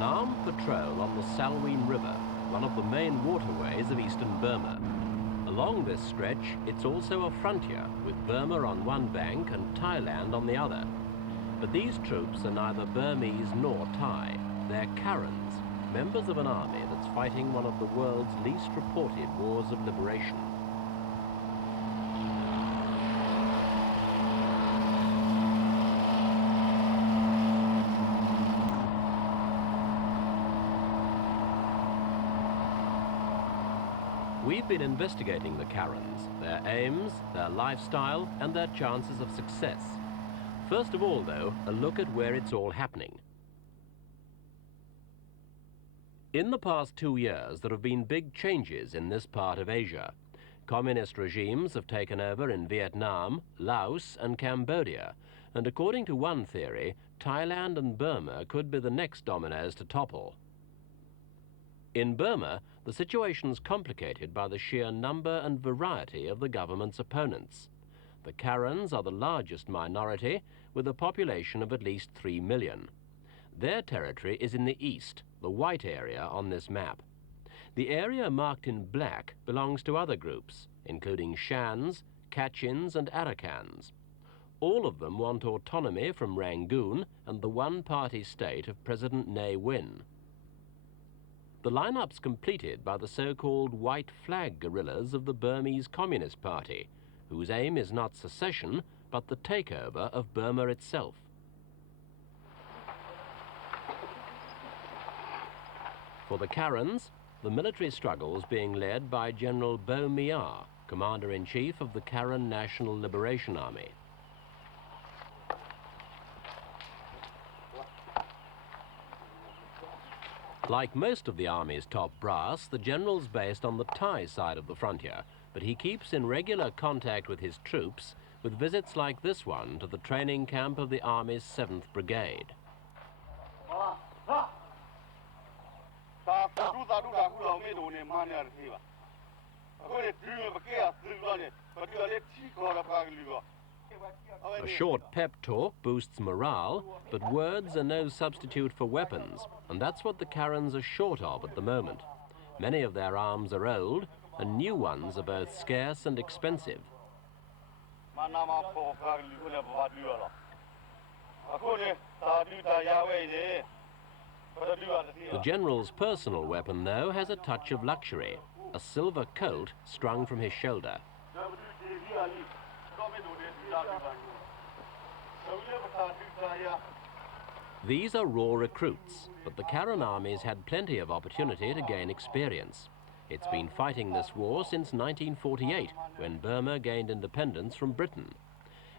An armed patrol on the Salween River, one of the main waterways of eastern Burma. Along this stretch, it's also a frontier, with Burma on one bank and Thailand on the other. But these troops are neither Burmese nor Thai. They're Kachins, members of an army that's fighting one of the world's least reported wars of liberation. We've been investigating the Kachins, their aims, their lifestyle, and their chances of success. First of all, though, a look at where it's all happening. In the past 2 years, there have been big changes in this part of Asia. Communist regimes have taken over in Vietnam, Laos, and Cambodia, and according to one theory, Thailand and Burma could be the next dominoes to topple. In Burma, the situation's complicated by the sheer number and variety of the government's opponents. The Kachins are the largest minority, with a population of at least 3 million. Their territory is in the east, the white area on this map. The area marked in black belongs to other groups, including Shans, Kachins, and Arakans. All of them want autonomy from Rangoon and the one-party state of President Ne Win. The lineup's completed by the so-called white flag guerrillas of the Burmese Communist Party, whose aim is not secession, but the takeover of Burma itself. For the Kachins, the military struggle is being led by General Bo Mia, Commander-in-Chief of the Kachin National Liberation Army. Like most of the army's top brass, the general's based on the Thai side of the frontier, but he keeps in regular contact with his troops, with visits like this one to the training camp of the Army's 7th Brigade. A short pep talk boosts morale, but words are no substitute for weapons, and that's what the Kachins are short of at the moment. Many of their arms are old, and new ones are both scarce and expensive. The general's personal weapon, though, has a touch of luxury, a silver colt strung from his shoulder. These are raw recruits, but the Kachin army's had plenty of opportunity to gain experience. It's been fighting this war since 1948, when Burma gained independence from Britain.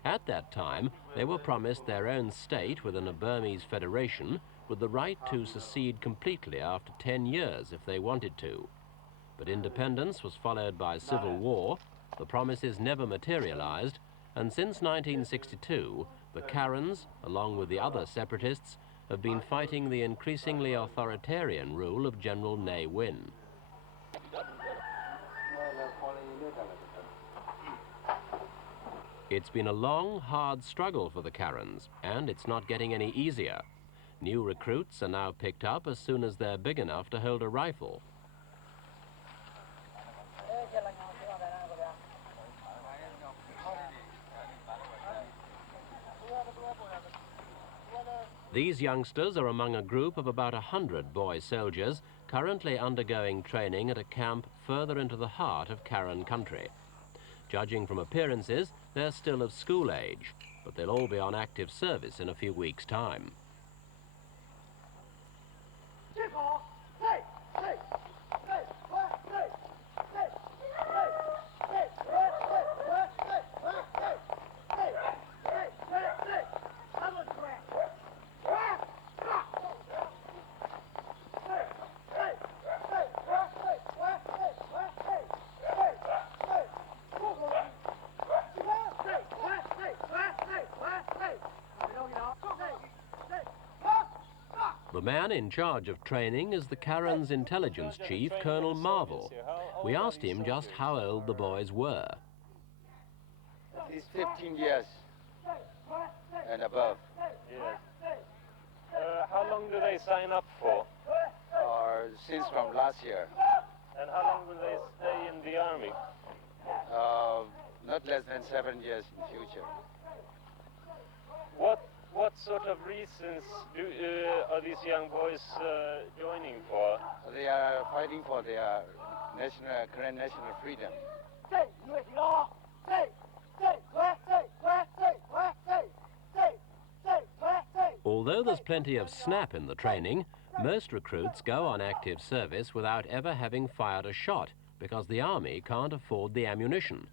At that time, they were promised their own state within a Burmese federation, with the right to secede completely after 10 years if they wanted to. But independence was followed by civil war, the promises never materialized, and since 1962, the Kachins, along with the other separatists, have been fighting the increasingly authoritarian rule of General Ne Win. It's been a long, hard struggle for the Kachins, and it's not getting any easier. New recruits are now picked up as soon as they're big enough to hold a rifle. These youngsters are among a group of about 100 boy soldiers currently undergoing training at a camp further into the heart of Kachin country. Judging from appearances, they're still of school age, but they'll all be on active service in a few weeks' time. The man in charge of training is the Kachin's intelligence chief, Colonel Marvel. We asked him just how old the boys were. He's 15 years and above. How long do they sign up for? Since from last year. And how long will they stay in the army? Not less than 7 years in future. What sort of reasons are these young boys joining for? They are fighting for their current national freedom. Although there's plenty of snap in the training, most recruits go on active service without ever having fired a shot because the army can't afford the ammunition.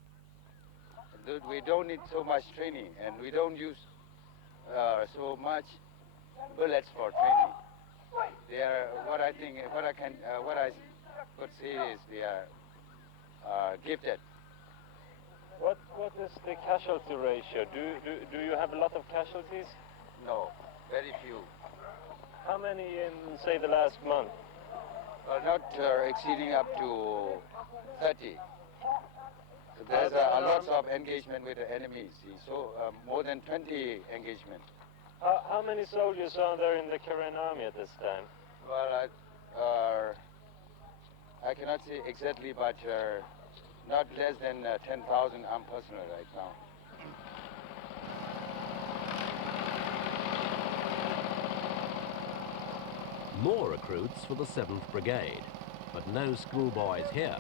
We don't need so much training, and we don't use so much bullets for training. They are what I could say is they are gifted. What is the casualty ratio? Do you have a lot of casualties? No, very few. How many in, say, the last month? Not exceeding up to 30. There's a lot of engagement with the enemies, so more than 20 engagement. How many soldiers are there in the Karen army at this time? Well, I cannot say exactly, but not less than 10,000 armed personnel right now. More recruits for the 7th Brigade, but no schoolboys here.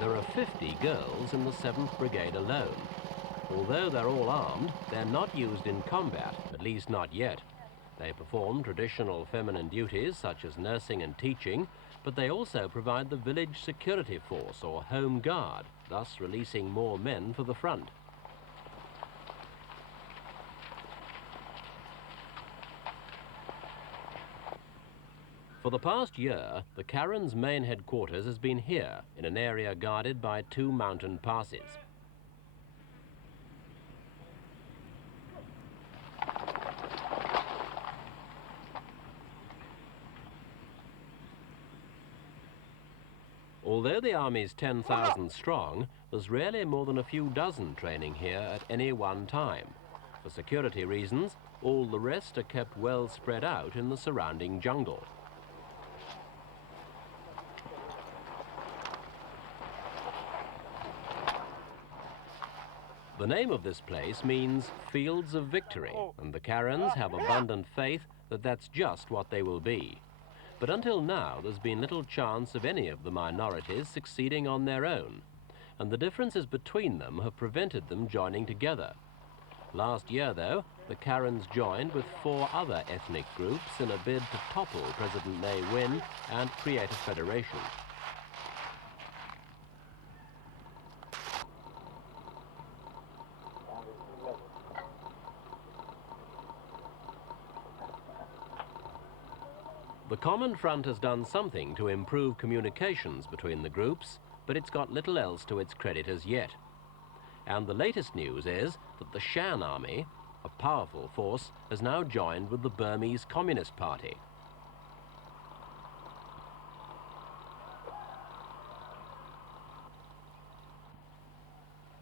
There are 50 girls in the 7th Brigade alone. Although they're all armed, they're not used in combat, at least not yet. They perform traditional feminine duties such as nursing and teaching, but they also provide the village security force or home guard, thus releasing more men for the front. For the past year, the Karen's main headquarters has been here, in an area guarded by 2 mountain passes. Although the Army's 10,000 strong, there's rarely more than a few dozen training here at any one time. For security reasons, all the rest are kept well spread out in the surrounding jungle. The name of this place means Fields of Victory, and the Karens have abundant faith that that's just what they will be. But until now, there's been little chance of any of the minorities succeeding on their own, and the differences between them have prevented them joining together. Last year, though, the Karens joined with 4 other ethnic groups in a bid to topple President Ne Win and create a federation. The Common Front has done something to improve communications between the groups, but it's got little else to its credit as yet. And the latest news is that the Shan Army, a powerful force, has now joined with the Burmese Communist Party.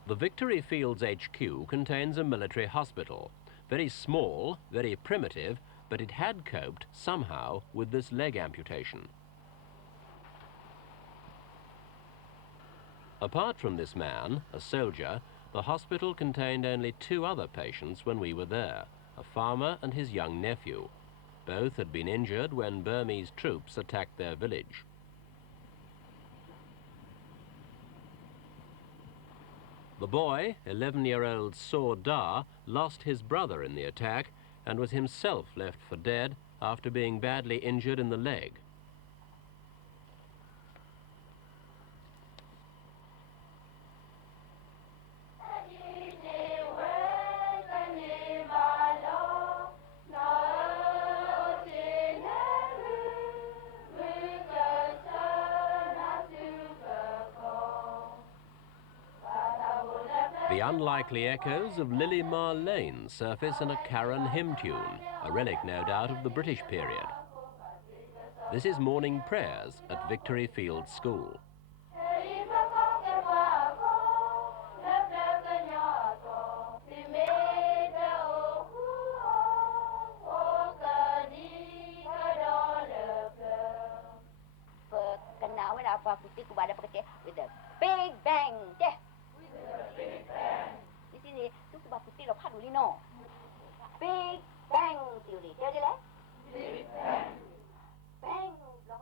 The Victory Fields HQ contains a military hospital. Very small, very primitive, but it had coped somehow with this leg amputation. Apart from this man, a soldier, the hospital contained only 2 other patients when we were there, a farmer and his young nephew. Both had been injured when Burmese troops attacked their village. The boy, 11-year-old Saw Da, lost his brother in the attack and was himself left for dead after being badly injured in the leg. The unlikely echoes of Lily Mar Lane surface in a Karen hymn tune, a relic no doubt of the British period. This is morning prayers at Victory Fields School. okay, with a big bang. Yeah. This is it. Look about the feel of how do you know? Big bang theory. Big bang. Bang.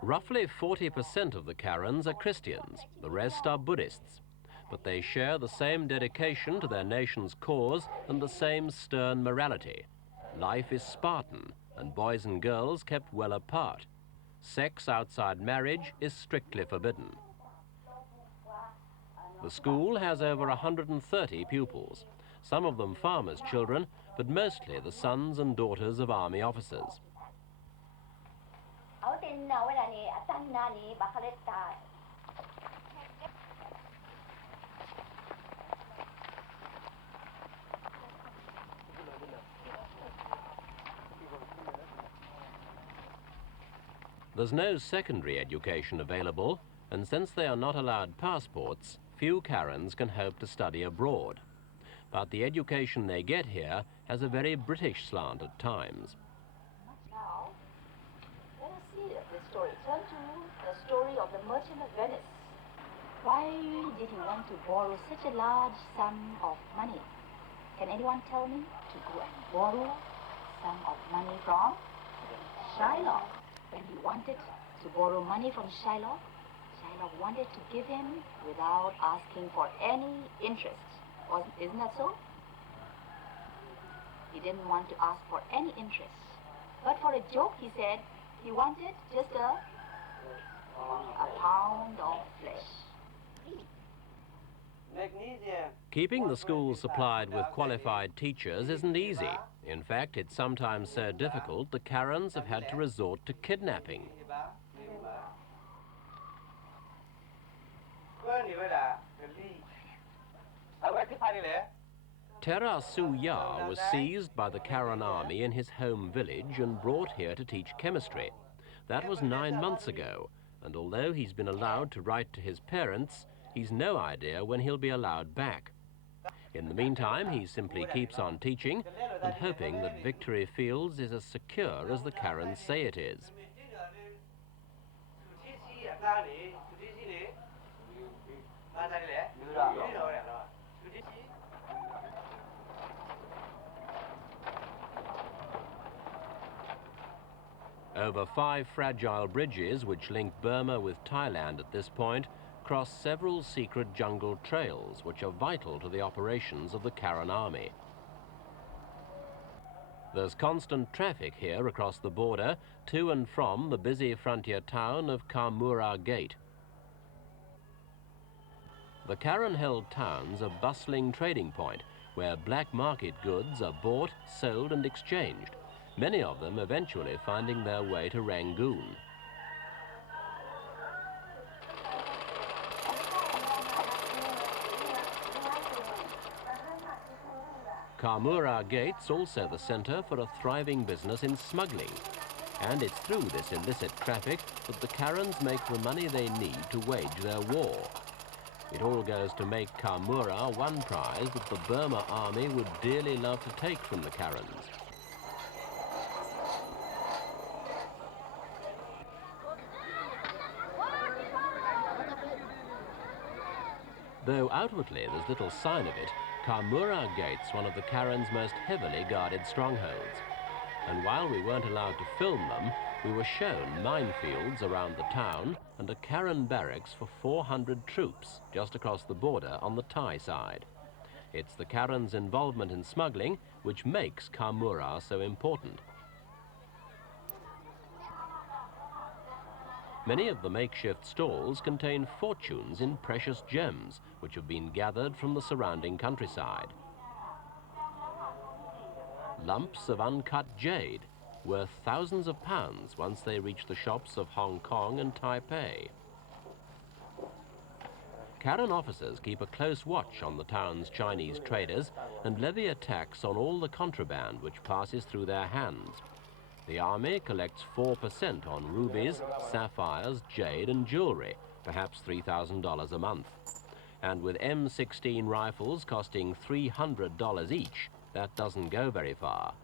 Roughly 40% of the Karens are Christians, the rest are Buddhists. But they share the same dedication to their nation's cause and the same stern morality. Life is Spartan, and boys and girls kept well apart. Sex outside marriage is strictly forbidden. The school has over 130 pupils, some of them farmers' children, but mostly the sons and daughters of army officers. There's no secondary education available, and since they are not allowed passports, few Karens can hope to study abroad. But the education they get here has a very British slant at times. Now, let us see the story. Turn to the story of the merchant of Venice. Why did he want to borrow such a large sum of money? Can anyone tell me? To go and borrow sum of money from Shylock. When he wanted to borrow money from Shylock, Shylock wanted to give him without asking for any interest. Isn't that so? He didn't want to ask for any interest. But for a joke, he said he wanted just a pound of flesh. Keeping the school supplied with qualified teachers isn't easy. In fact, it's sometimes so difficult the Karens have had to resort to kidnapping. Tera Su-ya was seized by the Karen army in his home village and brought here to teach chemistry. That was 9 months ago, and although he's been allowed to write to his parents, he's no idea when he'll be allowed back. In the meantime, he simply keeps on teaching and hoping that Victory Fields is as secure as the Karens say it is. Over 5 fragile bridges which link Burma with Thailand at this point cross several secret jungle trails which are vital to the operations of the Karen army. There's constant traffic here across the border to and from the busy frontier town of Kamura Gate. The Karen-held town's a bustling trading point where black market goods are bought, sold and exchanged, many of them eventually finding their way to Rangoon. Kamura Gate's also the centre for a thriving business in smuggling. And it's through this illicit traffic that the Karens make the money they need to wage their war. It all goes to make Kamura one prize that the Burma army would dearly love to take from the Karens. Though outwardly there's little sign of it, Kamura Gate's one of the Karens' most heavily guarded strongholds. And while we weren't allowed to film them, we were shown minefields around the town and a Karen barracks for 400 troops just across the border on the Thai side. It's the Karens' involvement in smuggling which makes Kamura so important. Many of the makeshift stalls contain fortunes in precious gems which have been gathered from the surrounding countryside. Lumps of uncut jade, worth thousands of pounds once they reach the shops of Hong Kong and Taipei. Karen officers keep a close watch on the town's Chinese traders and levy a tax on all the contraband which passes through their hands. The army collects 4% on rubies, sapphires, jade and jewellery, perhaps $3,000 a month. And with M16 rifles costing $300 each, that doesn't go very far.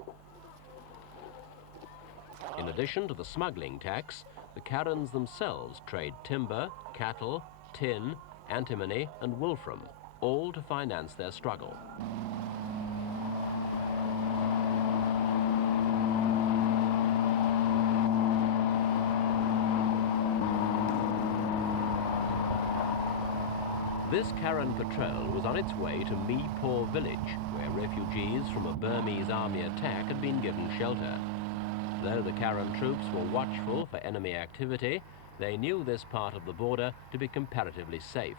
In addition to the smuggling tax, the Karens themselves trade timber, cattle, tin, antimony and wolfram, all to finance their struggle. This Karen patrol was on its way to Manh Ba village, where refugees from a Burmese army attack had been given shelter. Though the Karen troops were watchful for enemy activity, they knew this part of the border to be comparatively safe.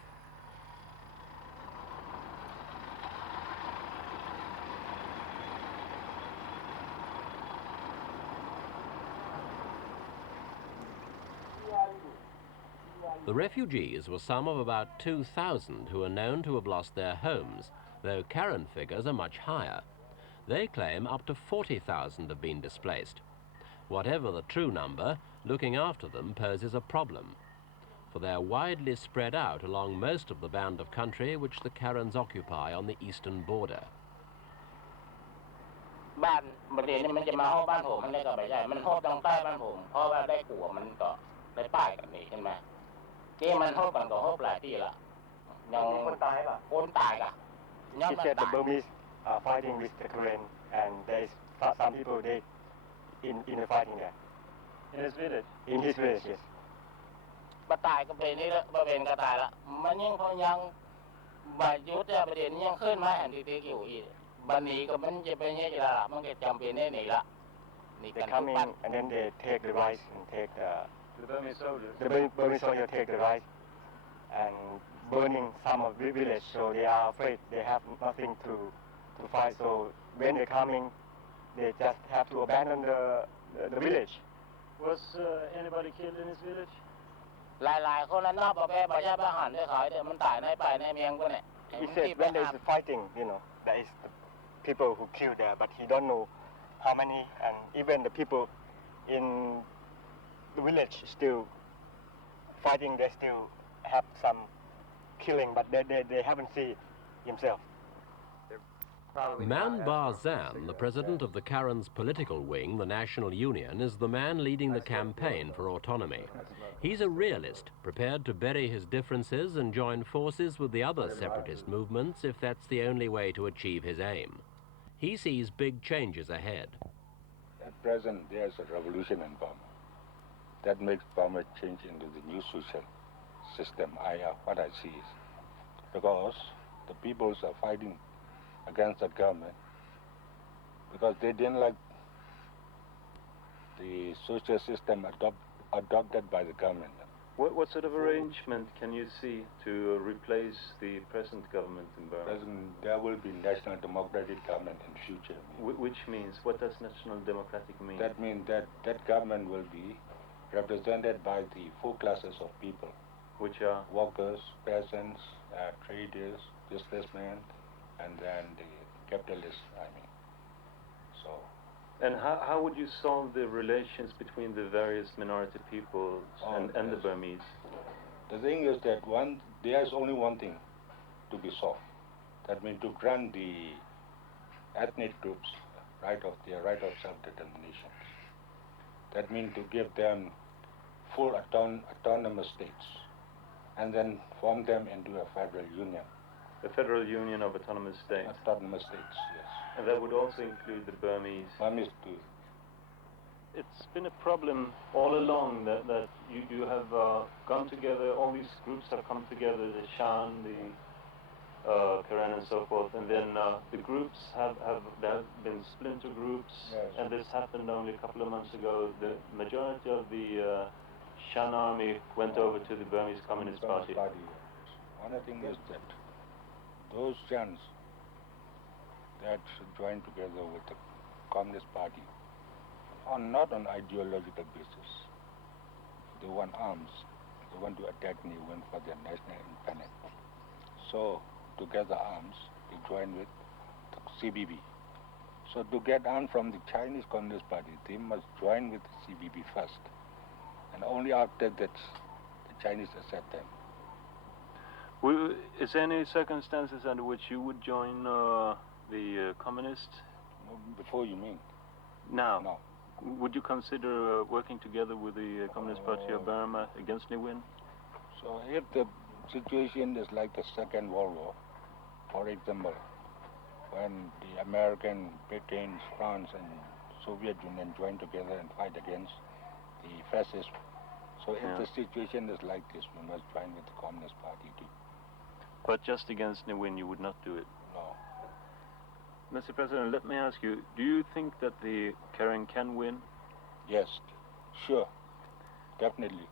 The refugees were some of about 2,000 who are known to have lost their homes, though Karen figures are much higher. They claim up to 40,000 have been displaced. Whatever the true number, looking after them poses a problem, for they're widely spread out along most of the band of country which the Karens occupy on the eastern border. บ้านประเดี๋ยวนี้มันจะมาห้องบ้านผมมันเลยก็ไม่ใช่มันห้องทางใต้บ้านผมเพราะว่าได้กลัวมันก็ได้ป้ายกันนี่ใช่ไหมที่มันห้องกันก็ห้องหลายที่ละยังคนตายป่ะคนตายกะ He said the Burmese are fighting with the Karen, and there's some people they in the fighting there. In his village? In his village, yes. มาตายก็เป็นนี่ละมาเป็นก็ตายละมันยังเขายังบาดยุทธ์ประเด็นยังขึ้นมาแอนตี้อยู่อีกบันนี้ก็มันจะเป็นยังไงล่ะมันก็จำเป็นแน่นี่ละ They come in and then they take the rice and take the Burmese soldiers? The Burmese soldiers take the rice and burning some of the village, so they are afraid they have nothing to fight. So when they're coming, they just have to abandon the village. Was anybody killed in his village? หลายๆคนนั้นนอกประเภทประชาชนหันด้วยขายแต่มันตายในป่าในเมียงก็เนี่ย He said when there is fighting, there is the people who kill there, but he don't know how many, and even the people in the village still fighting. They still have some killing, but they haven't seen himself. Manh Ba Zan, the president of the Karen's political wing, the National Union, is the man leading the campaign for autonomy. He's a realist, prepared to bury his differences and join forces with the other separatist movements if that's the only way to achieve his aim. He sees big changes ahead. At present, there's a revolution in Burma. That makes Burma change into the new social system. What I see is because the peoples are fighting against the government because they didn't like the social system adopted by the government. What sort of arrangement can you see to replace the present government in Burma? There will be national democratic government in future. Which means, what does national democratic mean? That means that government will be represented by the four classes of people. Which are? Workers, peasants, traders, businessmen, and then the capitalists, So. And how would you solve the relations between the various minority peoples and the Burmese? The thing is that there's only one thing to be solved. That means to grant the ethnic groups right of self-determination. That means to give them full autonomous states and then form them into a federal union. A federal union of autonomous states? Autonomous states, yes. And that would also include the Burmese? Burmese too. It's been a problem all along that you have gone together, all these groups have come together, the Shan, the Karen and so forth, and then the groups there have been splinter groups, yes. And this happened only a couple of months ago. The majority of the Shan army went over to the Burmese Communist Party. One thing is that those Shans that joined together with the Communist Party are not on ideological basis. They want arms. They want to attack Ne Win for their national independence. So, to get the arms, they join with the CBB. So, to get arms from the Chinese Communist Party, they must join with the CBB first. And only after that, the Chinese accept them. Is there any circumstances under which you would join the communists? Before you mean? Now? No. Would you consider working together with the Communist Party of Burma against Ne Win? So if the situation is like the Second World War. For example, when the American, Britain, France, and Soviet Union joined together and fight against the fascists. So if the situation is like this, we must join with the Communist Party too. But just against Ne Win, you would not do it? No. Mr. President, let me ask you, do you think that the Karen can win? Yes, sure, definitely.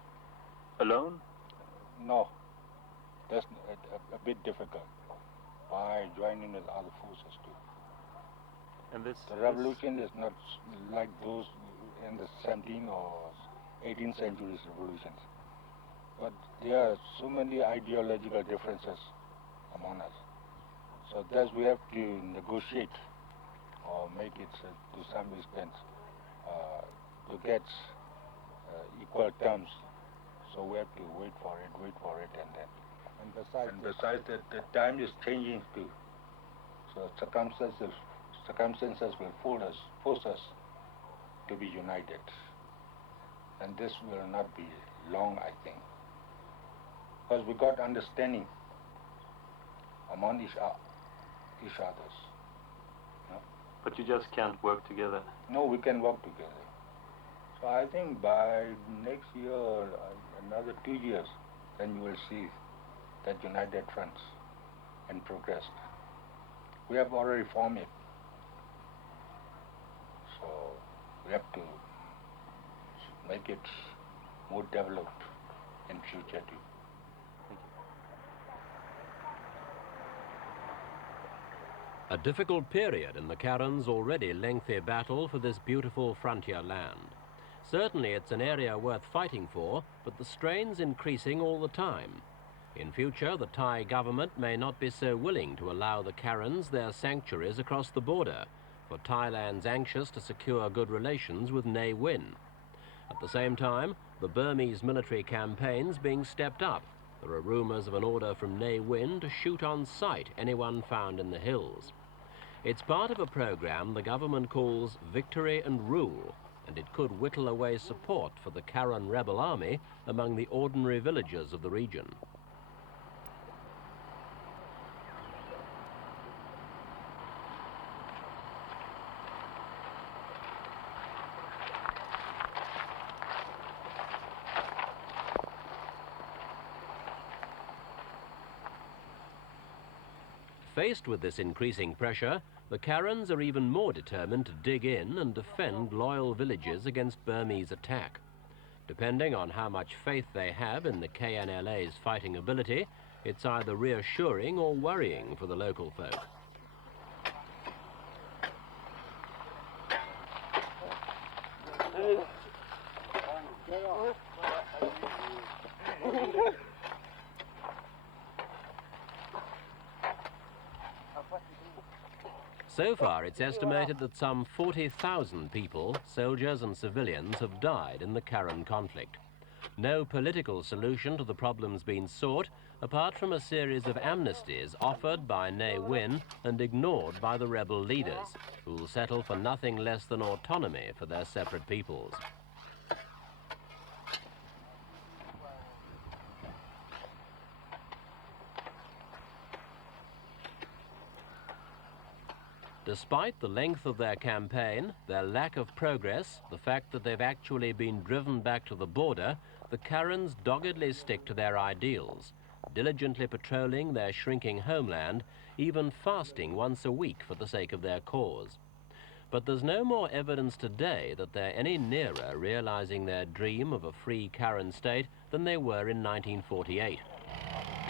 Alone? No, that's a bit difficult. By joining with other forces too. And this, the revolution is not like those in the 17th or 18th century's revolutions. But there are so many ideological differences among us. So thus we have to negotiate or make it to some extent to get equal terms. So we have to wait for it, and then. And besides that, the time is changing too. So circumstances will force us to be united. And this will not be long, I think. Because we got understanding among each others. No? But you just can't work together? No, we can work together. So I think by next year or another 2 years, then you will see that united front and progress. We have already formed it. So we have to make it more developed in future too. A difficult period in the Karen's already lengthy battle for this beautiful frontier land. Certainly it's an area worth fighting for, but the strain's increasing all the time. In future, the Thai government may not be so willing to allow the Karens their sanctuaries across the border, for Thailand's anxious to secure good relations with Ne Win. At the same time, the Burmese military campaign's being stepped up. There are rumours of an order from Ne Win to shoot on sight anyone found in the hills. It's part of a programme the government calls Victory and Rule, and it could whittle away support for the Karen rebel army among the ordinary villagers of the region. Faced with this increasing pressure, the Karens are even more determined to dig in and defend loyal villages against Burmese attack. Depending on how much faith they have in the KNLA's fighting ability, it's either reassuring or worrying for the local folk. So far, it's estimated that some 40,000 people, soldiers and civilians, have died in the Karen conflict. No political solution to the problem's been sought, apart from a series of amnesties offered by Ne Win and ignored by the rebel leaders, who'll settle for nothing less than autonomy for their separate peoples. Despite the length of their campaign, their lack of progress, the fact that they've actually been driven back to the border, the Karens doggedly stick to their ideals, diligently patrolling their shrinking homeland, even fasting once a week for the sake of their cause. But there's no more evidence today that they're any nearer realizing their dream of a free Karen state than they were in 1948.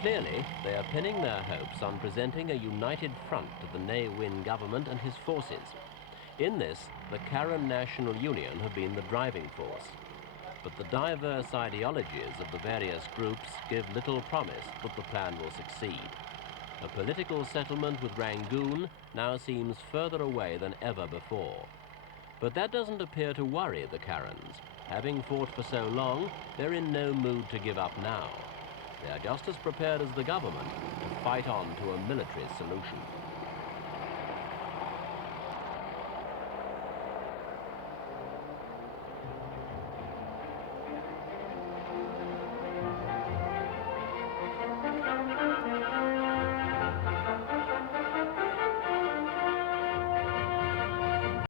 Clearly, they are pinning their hopes on presenting a united front to the Ne Win government and his forces. In this, the Karen National Union have been the driving force. But the diverse ideologies of the various groups give little promise that the plan will succeed. A political settlement with Rangoon now seems further away than ever before. But that doesn't appear to worry the Karens. Having fought for so long, they're in no mood to give up now. They are just as prepared as the government to fight on to a military solution.